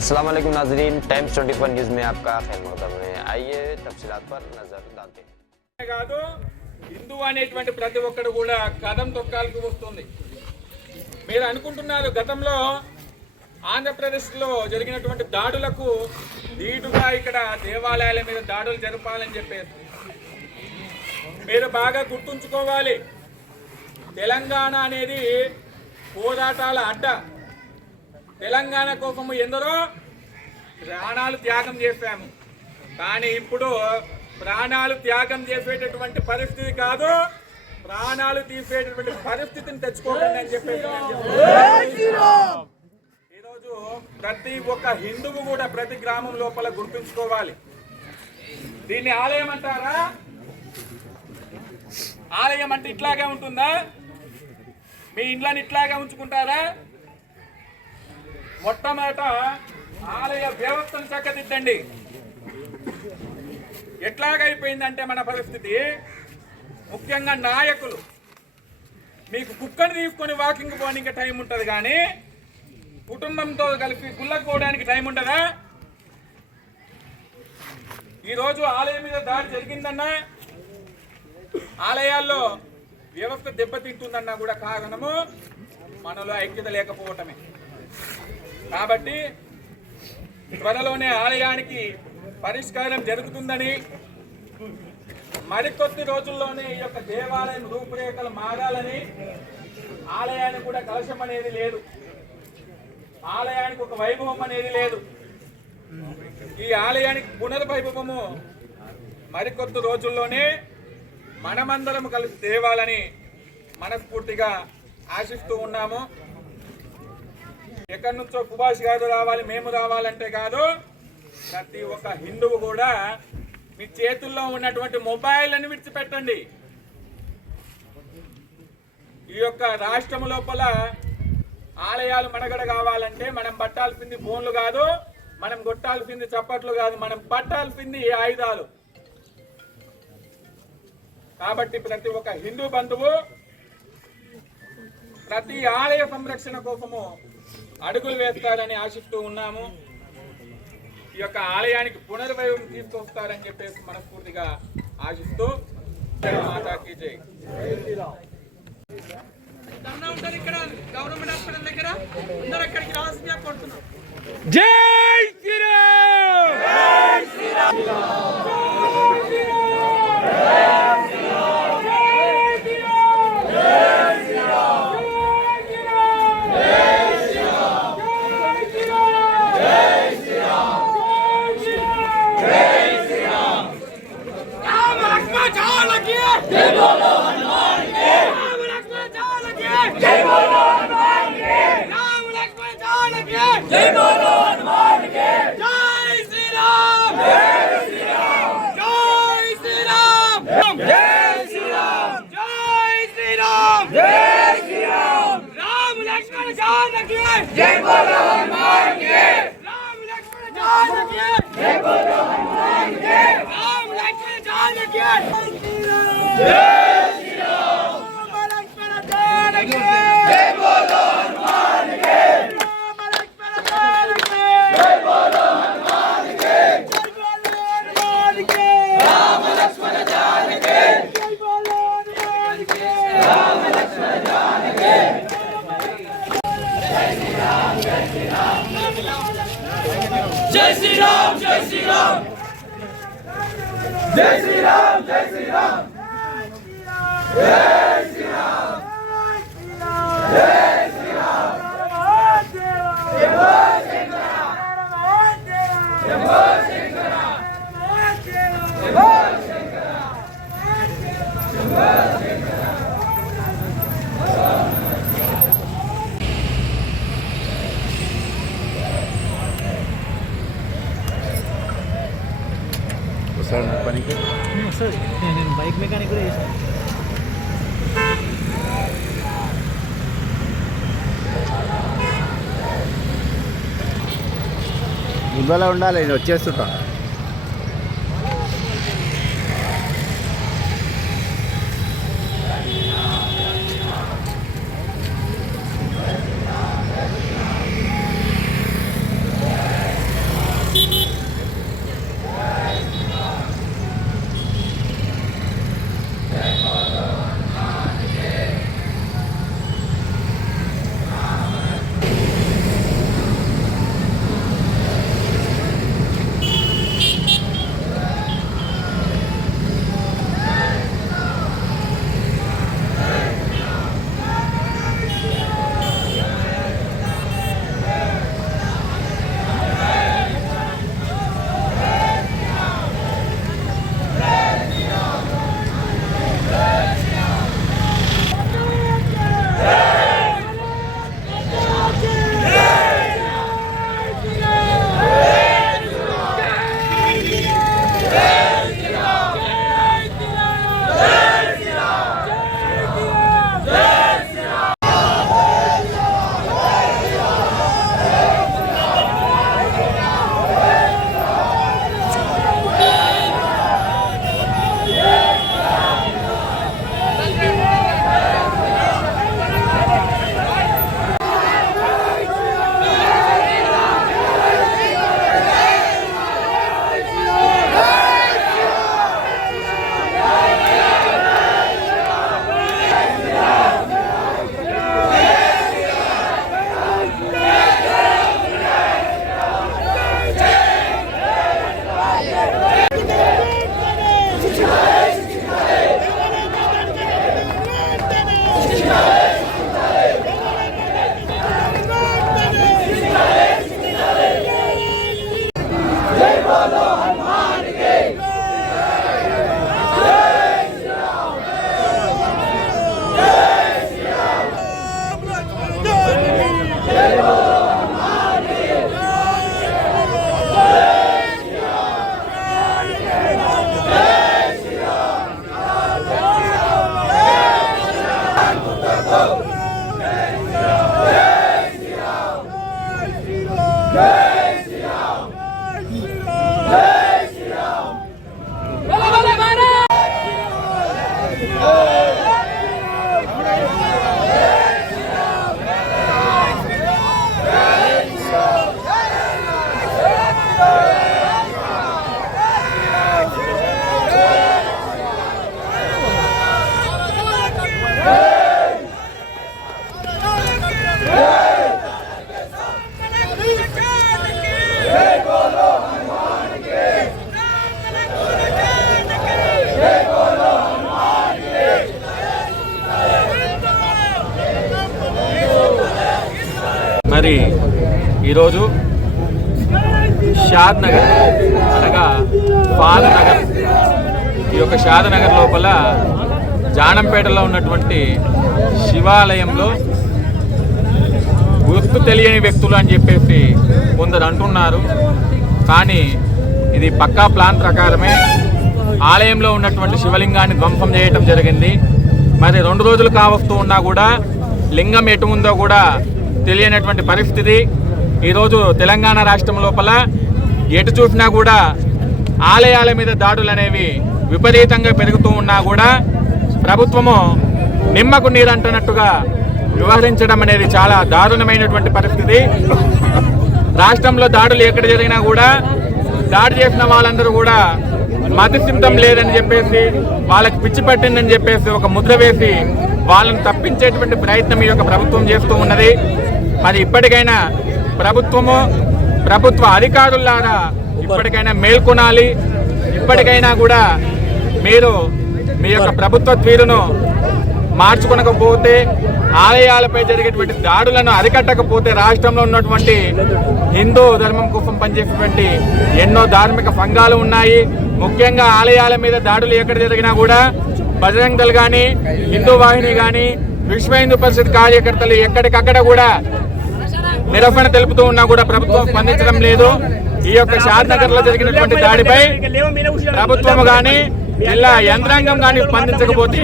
अस्सलाम वालेकुम नाजरीन टाइम्स 24 न्यूज़ में आपका खैर मकदम है आइए तफसीलात पर नज़र डालते हैं కాదు హిందూ అనేటువంటి ప్రతి ఒక్కడు కూడా కథం తొక్కాలకు వస్తుంది మీరు అనుకుంటున్నారు గతంలో ఆంధ్రప్రదేశ్లో జరిగినటువంటి దాడులకు ధీటుగా ఇక్కడ దేవాలయాల మీద దాడులు జరపాలని చెప్పేసి మీరు బాగా గుర్తుంచుకోవాలి తెలంగాణ అనేది పోరాటాల అడ్డ తెలంగాణ కోసము ఎందరో ప్రాణాలు త్యాగం చేశాము. కానీ ఇప్పుడు ప్రాణాలు త్యాగం చేసేటటువంటి పరిస్థితి కాదు. ప్రాణాలు తీసేటటువంటి పరిస్థితిని తెచ్చుకోకండి అని చెప్పేసి ఈరోజు ప్రతి ఒక్క హిందువు కూడా ప్రతి గ్రామం లోపల గుర్తుంచుకోవాలి. దీన్ని ఆలయం అంటారా? ఆలయం అంటే ఇట్లాగే ఉంటుందా? మీ ఇండ్లను ఇట్లాగే ఉంచుకుంటారా? మొట్టమొదట ఆలయ వ్యవస్థను చక్కదిద్దండి. ఎట్లాగైపోయిందంటే మన పరిస్థితి? ముఖ్యంగా నాయకులు. మీకు కుక్కను తీసుకొని వాకింగ్ పోవడానికి టైం ఉంటుంది కానీ కుటుంబంతో కలిపి గుళ్ళకు పోవడానికి టైం ఉంటుందా? ఈరోజు ఆలయం మీద దాడి జరిగిందన్నా? ఆలయాల్లో వ్యవస్థ దెబ్బతింటుందన్నా కూడా కారణము మనలో ఐక్యత లేకపోవటమే. కాబట్టి త్వరలోనే ఆలయానికి పరిష్కారం జరుగుతుందని మరికొద్ది రోజుల్లోనే ఈ యొక్క దేవాలయం రూపురేఖలు మారాలని ఆలయానికి కూడా కలశం అనేది లేదు. ఆలయానికి ఒక వైభవం అనేది లేదు. ఈ ఆలయానికి పునర్వైభవము మరికొద్ది రోజుల్లోనే మనమందరం కలిసి తేవాలని మనస్ఫూర్తిగా ఆశిస్తూ ఉన్నాము. ఎక్కడి నుంచో సుభాష్ గారు రావాలి మేము రావాలంటే కాదు ప్రతి ఒక్క హిందువు కూడా మీ చేతుల్లో ఉన్నటువంటి మొబైల్ అని విడిచిపెట్టండి. ఈ యొక్క రాష్ట్రం లోపల ఆలయాలు మడగడ కావాలంటే మనం పట్టాల్సింది ఫోన్లు కాదు మనం కొట్టాల్సింది చప్పట్లు కాదు మనం పట్టాల్సింది ఆయుధాలు. కాబట్టి ప్రతి ఒక్క హిందూ బంధువు ప్రతి ఆలయ సంరక్షణ కోసము అడుగులు వేస్తారని ఆశిస్తూ ఉన్నాము. ఈ యొక్క ఆలయానికి పునర్వైభవం తీసుకొస్తారని చెప్పేసి మనస్ఫూర్తిగా ఆశిస్తూ జై మాతాకి జై. ఉంటుంది ఇక్కడ గవర్నమెంట్ హాస్పిటల్ దగ్గర. అందరూ అక్కడికి రావాల్సిందిగా కోరుతున్నాం జై శ్రీరామ్! రామ Yeah! వస్తుంది నేను బైక్ మెకానిక్ కూడా చేశాను. ముందర ఉండాలి నేను వచ్చేస్తుంటా. ఈరోజు షాద్ నగర్ అనగా పాల నగర్. ఈ యొక్క షాద్ నగర్ లోపల జానంపేటలో ఉన్నటువంటి శివాలయంలో గుర్తు తెలియని వ్యక్తులు అని చెప్పేసి కొందరు అంటున్నారు. కానీ ఇది పక్కా ప్లాన్ ప్రకారమే ఆలయంలో ఉన్నటువంటి శివలింగాన్ని ధ్వంసం చేయటం జరిగింది. మరి రెండు రోజులు కావస్తూ ఉన్నా కూడా లింగం ఎటు ఉందో కూడా తెలియనటువంటి పరిస్థితి. ఈరోజు తెలంగాణ రాష్ట్రం లోపల ఎటు చూసినా కూడా ఆలయాల మీద దాడులు అనేవి విపరీతంగా పెరుగుతూ ఉన్నా కూడా ప్రభుత్వము నిమ్మకు నీరంటున్నట్టుగా వ్యవహరించడం అనేది చాలా దారుణమైనటువంటి పరిస్థితి. రాష్ట్రంలో దాడులు ఎక్కడ జరిగినా కూడా దాడి చేసిన వాళ్ళందరూ కూడా మతిసిద్ధం లేదని చెప్పేసి వాళ్ళకి పిచ్చి పట్టిందని చెప్పేసి ఒక ముద్ర వేసి వాళ్ళని తప్పించేటువంటి ప్రయత్నం ఈ యొక్క ప్రభుత్వం చేస్తూ ఉన్నది. మరి ఇప్పటికైనా ప్రభుత్వము ప్రభుత్వ అధికారులారా ఇప్పటికైనా మేల్కొనాలి. ఇప్పటికైనా కూడా మీరు మీ యొక్క ప్రభుత్వ తీరును మార్చుకొనకపోతే ఆలయాలపై జరిగేటువంటి దాడులను అరికట్టకపోతే రాష్ట్రంలో ఉన్నటువంటి హిందూ ధర్మం కోసం పనిచేసేటువంటి ఎన్నో ధార్మిక సంఘాలు ఉన్నాయి. ముఖ్యంగా ఆలయాల మీద దాడులు ఎక్కడ జరిగినా కూడా బజరంగ్ దళ్ కానీ హిందూ వాహిని కానీ విశ్వ హిందూ పరిషత్ కార్యకర్తలు ఎక్కడికక్కడ కూడా నిరసన తెలుపుతూ ఉన్నా కూడా ప్రభుత్వం స్పందించడం లేదు. ఈ యొక్క షాద్నగర్లో జరిగినటువంటి దాడిపై ప్రభుత్వం గాని జిల్లా యంత్రాంగం గాని స్పందించకపోతే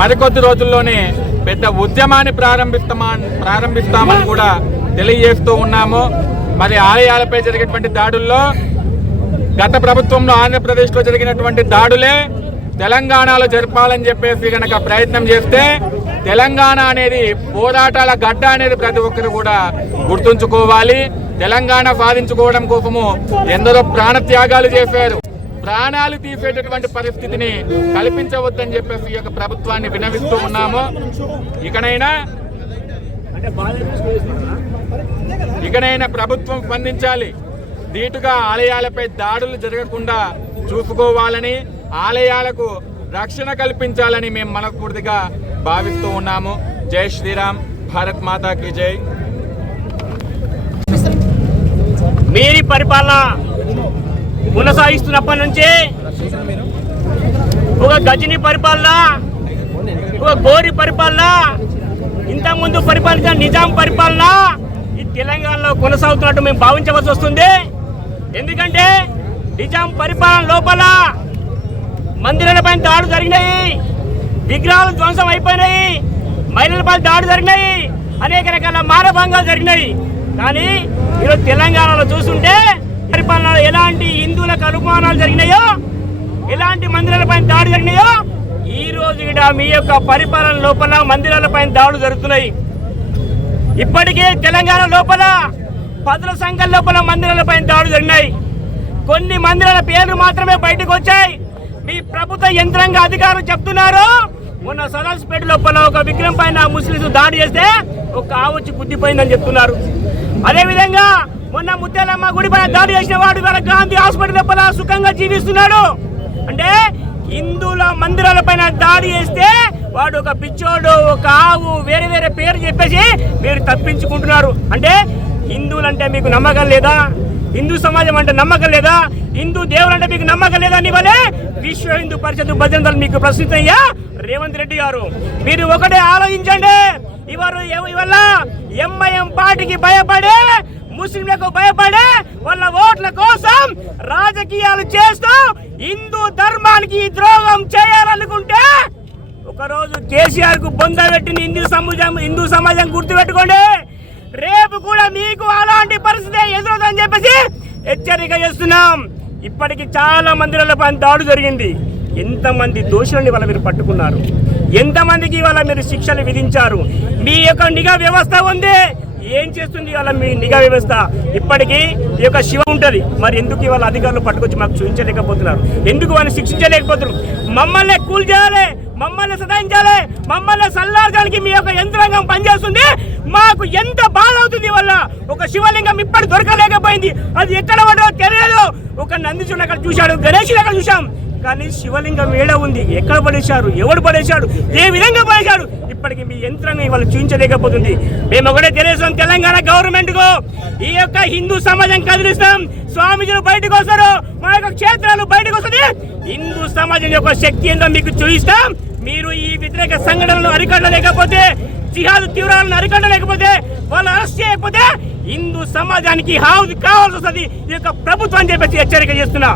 మరికొద్ది రోజుల్లోనే పెద్ద ఉద్యమాన్ని ప్రారంభిస్తామా ప్రారంభిస్తామని కూడా తెలియజేస్తూ ఉన్నాము. మరి ఆలయాలపై జరిగినటువంటి దాడుల్లో గత ప్రభుత్వంలో ఆంధ్రప్రదేశ్లో జరిగినటువంటి దాడులే తెలంగాణలో జరపాలని చెప్పేసి కనుక ప్రయత్నం చేస్తే తెలంగాణ అనేది పోరాటాల గడ్డ అనేది ప్రతి ఒక్కరు కూడా గుర్తుంచుకోవాలి. తెలంగాణ సాధించుకోవడం కోసము ఎందరో ప్రాణ త్యాగాలు చేశారు. ప్రాణాలు తీసేటటువంటి పరిస్థితిని కల్పించవద్దని చెప్పేసి ఈ యొక్క ప్రభుత్వాన్ని వినవిస్తూ ఉన్నాము. ఇకనైనా ఇకనైనా ప్రభుత్వం స్పందించాలి. ధీటుగా ఆలయాలపై దాడులు జరగకుండా చూసుకోవాలని ఆలయాలకు రక్షణ కల్పించాలని మేము మనస్ఫూర్తిగా భావిస్తూ ఉన్నాము. జై శ్రీరామ్. భారత్ మాతాకి జై. మీరి పరిపాలన కొనసాగిస్తున్నప్పటి నుంచి ఒక గజని పరిపాలన ఒక గోరి పరిపాలన ఇంతకుముందు పరిపాలించిన నిజాం పరిపాలన ఈ తెలంగాణలో కొనసాగుతున్నట్టు మేము భావించవలసి వస్తుంది. ఎందుకంటే నిజాం పరిపాలన లోపల మందిరాలపైన దాడులు జరిగినాయి. విగ్రహాలు ధ్వంసం అయిపోయినాయి. మహిళలపై దాడి జరిగినాయి. అనేక రకాల మానభంగాలు జరిగినాయి. కానీ ఈరోజు తెలంగాణలో చూస్తుంటే పరిపాలనలో ఎలాంటి హిందువులకు అనుమానాలు జరిగినాయో ఎలాంటి మందిరాలపై దాడి జరిగినాయో ఈ రోజు కూడా మీ యొక్క పరిపాలన లోపల మందిరాలపై దాడులు జరుగుతున్నాయి. ఇప్పటికే తెలంగాణ లోపల పదుల సంఖ్య లోపల మందిరాలపై దాడులు జరిగినాయి. కొన్ని మందిరాల పేర్లు మాత్రమే బయటకు వచ్చాయి. మీ ప్రభుత్వ యంత్రాంగ అధికారులు చెప్తున్నారు మొన్న సదాస్పేట లోపల ఒక విగ్రహం పైన ముస్లింస్ దాడి చేస్తే ఒక ఆవు వచ్చి గుద్దిపోయిందని చెప్తున్నారు. అదే విధంగా మొన్న ముత్యాలమ్మ గుడి పైన దాడి చేసిన వాడు ఇవాళ గాంధీ హాస్పిటల్ లోపల సుఖంగా జీవిస్తున్నాడు. అంటే హిందువుల మందిరాల పైన దాడి చేస్తే వాడు ఒక పిచ్చోడు ఒక ఆవు వేరే వేరే పేరు చెప్పేసి మీరు తప్పించుకుంటున్నారు. అంటే హిందువులంటే మీకు నమ్మకం లేదా? హిందూ సమాజం అంటే నమ్మకం లేదా? హిందూ దేవుడు అంటే మీకు నమ్మకం లేదా అని వలే? విశ్వ హిందూ పరిషత్ భజనలు మీకు ప్రస్తుతయ్యా రేవంత్ రెడ్డి గారు. మీరు ఒకటే ఆలోచించండి. ఇవారు ఇవల్ల ఎంఐఎం పార్టీకి భయపడే ముస్లింలకు భయపడే వాళ్ళ ఓట్ల కోసం రాజకీయాలు చేస్తూ హిందూ ధర్మానికి ద్రోహం చేయాలనుకుంటే ఒకరోజు కేసీఆర్కు బొంద పెట్టిన హిందూ సమాజం హిందూ సమాజం గుర్తుపెట్టుకోండి. రేపు కూడా మీకు అలాంటి పరిస్థితి ఎదురవుతుందని చెప్పేసి హెచ్చరిక చేస్తున్నాం. ఇప్పటికి చాలా మందిరాల పని దాడు జరిగింది. ఎంతమంది దోషులని ఇవాళ మీరు పట్టుకున్నారు? ఎంతమందికి వాళ్ళ మీరు శిక్షలు విధించారు? మీ యొక్క నిఘా వ్యవస్థ ఉంది. ఏం చేస్తుంది ఇవాళ మీ నిఘా వ్యవస్థ? ఇప్పటికీ ఈ యొక్క శివ ఉంటుంది. మరి ఎందుకు ఇవాళ అధికారులు పట్టుకొచ్చి మాకు చూపించలేకపోతున్నారు? ఎందుకు వాళ్ళని శిక్షించలేకపోతున్నారు? మమ్మల్ని కూల్ చేయాలి. మమ్మల్ని సదాయించాలి మమ్మల్ని సల్లార్చడానికి మీ యొక్క యంత్రాంగం పనిచేస్తుంది. మాకు ఎంత బాధ అవుతుంది వల్ల ఒక శివలింగం ఇప్పటి దొరకలేకపోయింది. అది ఎక్కడ పడో తెలియదు. ఒక నందిచుడు అక్కడ చూశాడు గణేషుడు అక్కడ చూశాం. కానీ శివలింగం ఏడ ఉంది? ఎక్కడ పడేశారు? ఎవడు పడేశాడు? ఏ విధంగా పడేశాడు? ఇప్పటికీ మీ యంత్రాంగం ఇవాళ చూపించలేకపోతుంది మేము ఒకటే తెలియజేస్తాం తెలంగాణ గవర్నమెంట్కు ఈ యొక్క హిందూ సమాజం కదిలిస్తాం. స్వామీజీలు బయటకు వస్తారు. మా యొక్క క్షేత్రాలు బయటకు వస్తుంది. హిందూ సమాజం యొక్క శక్తి ఏందో మీకు చూపిస్తాం. మీరు ఈ వ్యతిరేక సంఘటనలను అరికట్టలేకపోతే జిహాద్ తీవ్రాలను అరికట్టలేకపోతే వాళ్ళు అరెస్ట్ చేయకపోతే హిందూ సమాజానికి హావు కావాల్సి వస్తుంది. ఈ యొక్క ప్రభుత్వం అని చెప్పేసి హెచ్చరిక చేస్తున్నా.